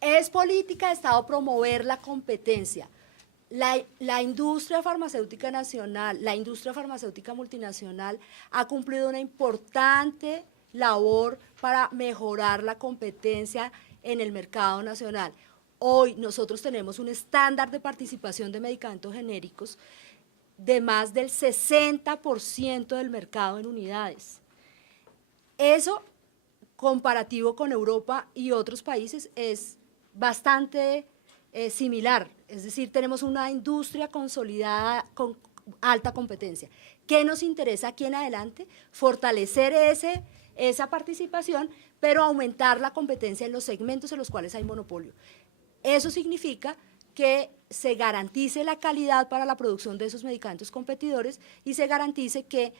Es política de Estado promover la competencia. La industria farmacéutica nacional, la industria farmacéutica multinacional ha cumplido una importante labor para mejorar la competencia en el mercado nacional. Hoy nosotros tenemos un estándar de participación de medicamentos genéricos de más del 60% del mercado en unidades. Eso, comparativo con Europa y otros países, es bastante similar, es decir, tenemos una industria consolidada con alta competencia. ¿Qué nos interesa aquí en adelante? Fortalecer esa participación, pero aumentar la competencia en los segmentos en los cuales hay monopolio. Eso significa que se garantice la calidad para la producción de esos medicamentos competidores y se garantice que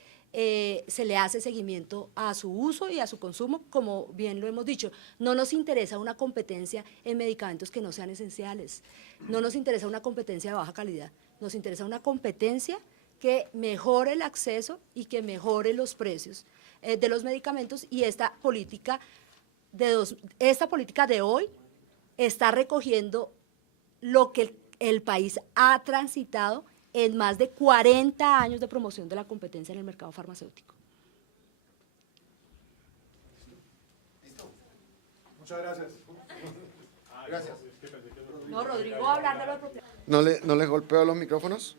se le hace seguimiento a su uso y a su consumo, como bien lo hemos dicho. No nos interesa una competencia en medicamentos que no sean esenciales, no nos interesa una competencia de baja calidad, nos interesa una competencia que mejore el acceso y que mejore los precios de los medicamentos, y esta política de hoy está recogiendo lo que el país ha transitado en más de 40 años de promoción de la competencia en el mercado farmacéutico. Listo. Muchas gracias. Gracias. No, Rodrigo va a hablar de los propiedades. ¿No les golpeo los micrófonos?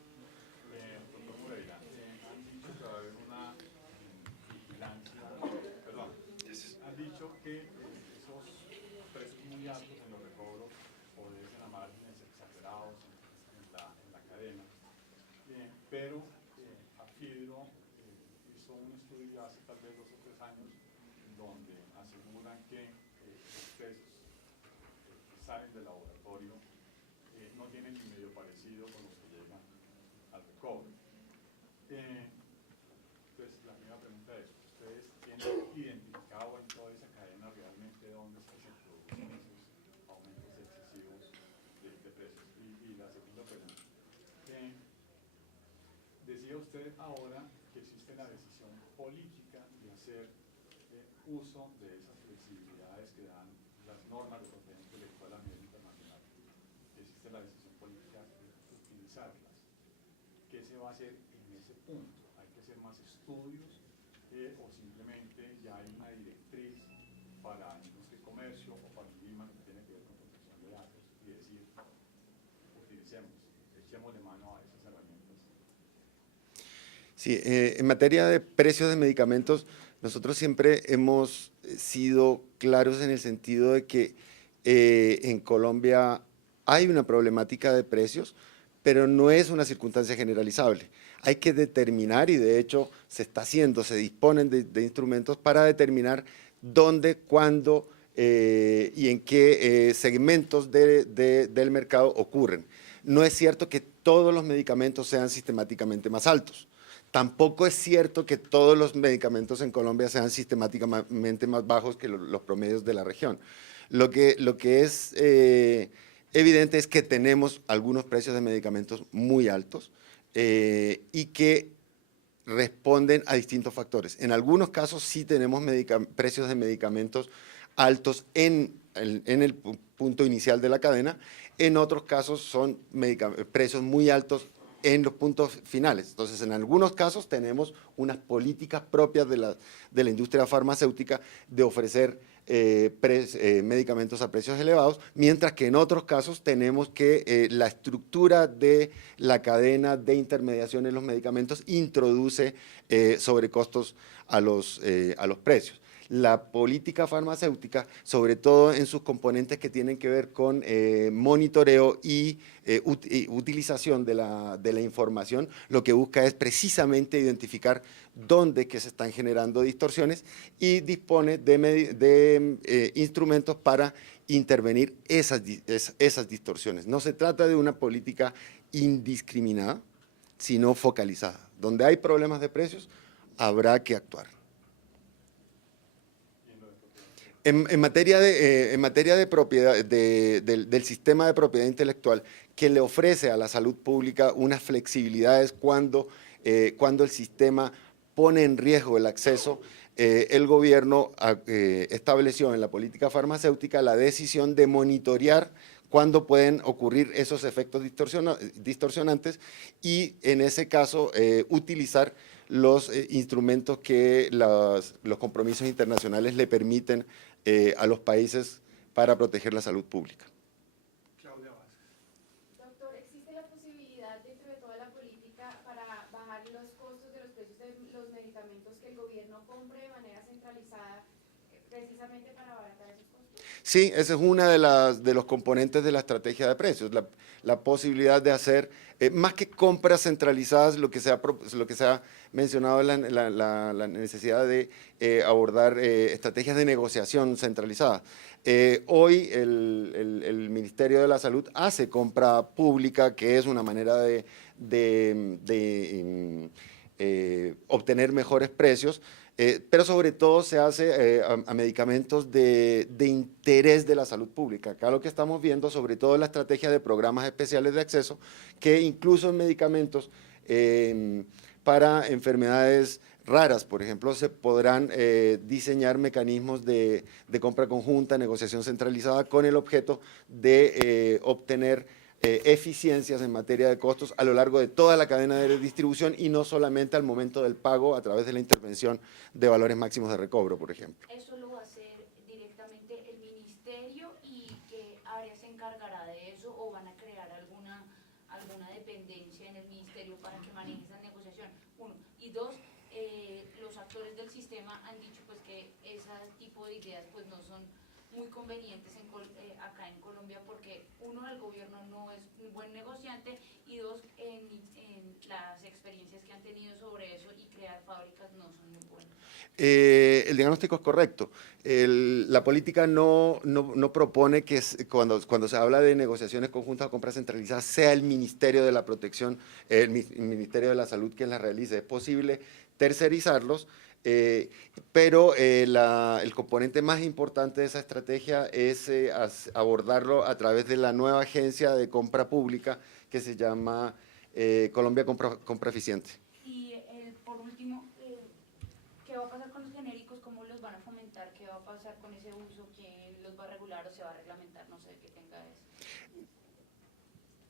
Han dicho que esos precios muy altos en los recobros obedecen a márgenes exagerados en la cadena, pero Afidro hizo un estudio hace tal vez 2 o 3 años donde aseguran que los precios que salen del laboratorio no tienen ni medio parecido con los que llegan al recobro. Entonces, la primera pregunta es, ¿ustedes tienen identificado en toda esa cadena realmente dónde se producen esos aumentos excesivos de precios? Y la segunda pregunta, decía usted ahora que existe la decisión política de hacer uso de esas flexibilidades que dan las normas de propiedad intelectual a nivel internacional. Existe la decisión política de utilizarlas. ¿Qué se va a hacer en ese punto? ¿Hay que hacer más estudios o simplemente ya hay una directriz para industria y comercio o para el IMA que tiene que ver con protección de datos y decir, utilicemos, echémosle mano a esas herramientas? Sí, en materia de precios de medicamentos, nosotros siempre hemos sido claros en el sentido de que en Colombia hay una problemática de precios, pero no es una circunstancia generalizable. Hay que determinar, y de hecho se está haciendo, se disponen de instrumentos para determinar dónde, cuándo y en qué segmentos del mercado ocurren. No es cierto que todos los medicamentos sean sistemáticamente más altos. Tampoco es cierto que todos los medicamentos en Colombia sean sistemáticamente más bajos que los promedios de la región. Lo que es evidente es que tenemos algunos precios de medicamentos muy altos y que responden a distintos factores. En algunos casos sí tenemos precios de medicamentos altos en el punto inicial de la cadena, en otros casos son precios muy altos en los puntos finales. Entonces, en algunos casos tenemos unas políticas propias de la industria farmacéutica de ofrecer medicamentos a precios elevados, mientras que en otros casos tenemos que la estructura de la cadena de intermediación en los medicamentos introduce sobrecostos a los precios. La política farmacéutica, sobre todo en sus componentes que tienen que ver con monitoreo y utilización de la información, lo que busca es precisamente identificar dónde que se están generando distorsiones y dispone de instrumentos para intervenir esas distorsiones. No se trata de una política indiscriminada, sino focalizada. Donde hay problemas de precios, habrá que actuar. En materia de propiedad, del sistema de propiedad intelectual, que le ofrece a la salud pública unas flexibilidades cuando el sistema pone en riesgo el acceso, el gobierno estableció en la política farmacéutica la decisión de monitorear cuándo pueden ocurrir esos efectos distorsionantes y en ese caso utilizar los instrumentos que los compromisos internacionales le permiten a los países para proteger la salud pública. Claudia Vázquez. Doctor, ¿existe la posibilidad dentro de toda la política para bajar los costos de los precios de los medicamentos que el gobierno compre de manera centralizada precisamente para abaratar esos costos? Sí, ese es uno de los componentes de la estrategia de precios, la posibilidad de hacer, más que compras centralizadas, lo que se ha mencionado la necesidad de abordar estrategias de negociación centralizadas. Hoy el Ministerio de la Salud hace compra pública, que es una manera de obtener mejores precios, pero sobre todo se hace a medicamentos de interés de la salud pública. Acá lo que estamos viendo, sobre todo la estrategia de programas especiales de acceso, que incluso en medicamentos para enfermedades raras, por ejemplo, se podrán diseñar mecanismos de compra conjunta, negociación centralizada, con el objeto de obtener eficiencias en materia de costos a lo largo de toda la cadena de distribución y no solamente al momento del pago a través de la intervención de valores máximos de recobro, por ejemplo. ¿Eso lo va a hacer directamente el ministerio y qué área se encargará de eso o van a crear alguna dependencia en el ministerio para que maneje esa negociación? Uno. Y dos, los actores del sistema han dicho pues que ese tipo de ideas pues no son muy convenientes acá en Colombia porque uno, el gobierno no es un buen negociante y dos, en las experiencias que han tenido sobre eso y crear fábricas no son muy buenas. El diagnóstico es correcto. La política no propone que cuando se habla de negociaciones conjuntas o compras centralizadas sea el Ministerio de la Protección, el Ministerio de la Salud quien las realice. Es posible tercerizarlos, pero el componente más importante de esa estrategia es abordarlo a través de la nueva agencia de compra pública que se llama Colombia Compra Eficiente. Y por último, ¿qué va a pasar con los genéricos? ¿Cómo los van a fomentar? ¿Qué va a pasar con ese uso? ¿Quién los va a regular o se va a reglamentar? No sé qué tenga eso.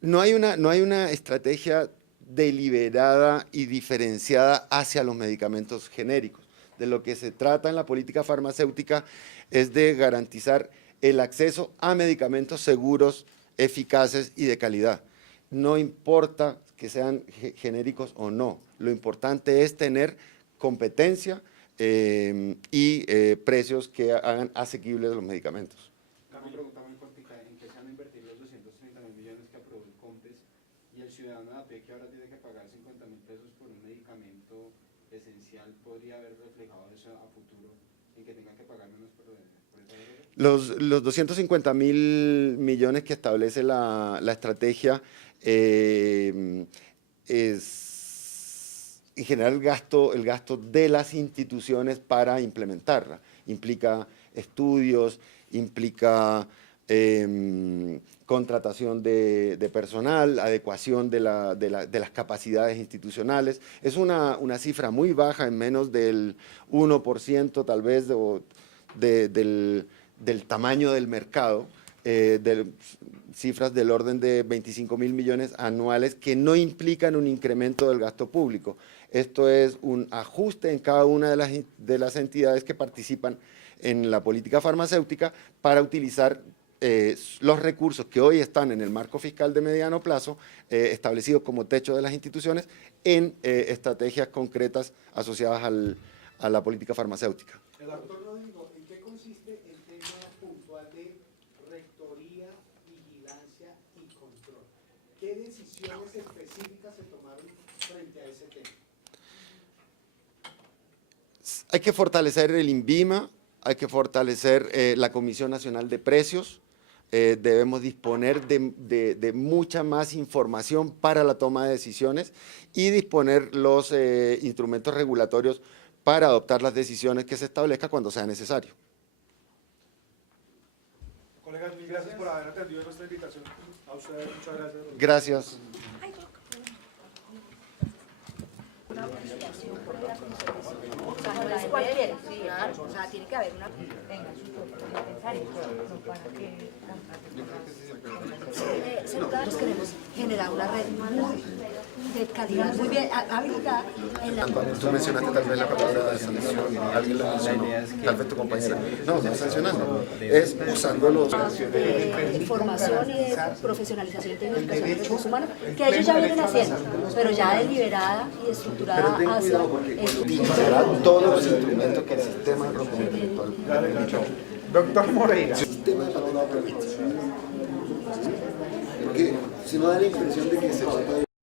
No hay una estrategia deliberada y diferenciada hacia los medicamentos genéricos. De lo que se trata en la política farmacéutica es de garantizar el acceso a medicamentos seguros, eficaces y de calidad. No importa que sean genéricos o no, lo importante es tener competencia y precios que hagan asequibles los medicamentos. Una pregunta muy cortica, ¿en qué se van a invertir los 230.000 millones que aprobó el COMPES y el ciudadano de a pie que ahora tiene que pagar 50.000 pesos por un medicamento esencial podría haber reflejado eso a futuro en que tenga que pagar menos por esa Los 250.000 millones que establece la estrategia es en general el gasto de las instituciones para implementarla. Implica estudios, implica contratación de personal, adecuación de las capacidades institucionales. Es una cifra muy baja, en menos del 1% tal vez del tamaño del mercado, cifras del orden de 25.000 millones anuales que no implican un incremento del gasto público. Esto es un ajuste en cada una de las entidades que participan en la política farmacéutica para utilizar los recursos que hoy están en el marco fiscal de mediano plazo, establecidos como techo de las instituciones, en estrategias concretas asociadas a la política farmacéutica. El doctor Rodrigo, ¿en qué consiste el tema puntual de rectoría, vigilancia y control? ¿Qué decisiones específicas se tomaron frente a ese tema? Hay que fortalecer el INVIMA, hay que fortalecer la Comisión Nacional de Precios, debemos disponer de mucha más información para la toma de decisiones y disponer los instrumentos regulatorios para adoptar las decisiones que se establezca cuando sea necesario. Colegas, mil gracias por haber atendido nuestra invitación. A ustedes, muchas gracias. Gracias. Ay, capacitación previa con servicio. O sea, no es cualquiera, claro, o sea, tiene que haber una... Tenga su propio necesario, no para que Nosotros queremos generar una red muy de calidad, muy bien habilitada en la... Tú mencionaste tal vez la palabra de sanción, alguien la mencionó, tal vez tu compañera. No, no es sancionando, es usando los... de formación y de profesionalización y tecnificación de recursos humanos, que ellos ya vienen haciendo, pero ya deliberada y estructurada Ten hacia cuidado porque utilizará todos los instrumentos que el sistema de propiedad intelectual permite. Doctor Moreira. El sistema de propiedad permite. Porque si no da la impresión de que se trata de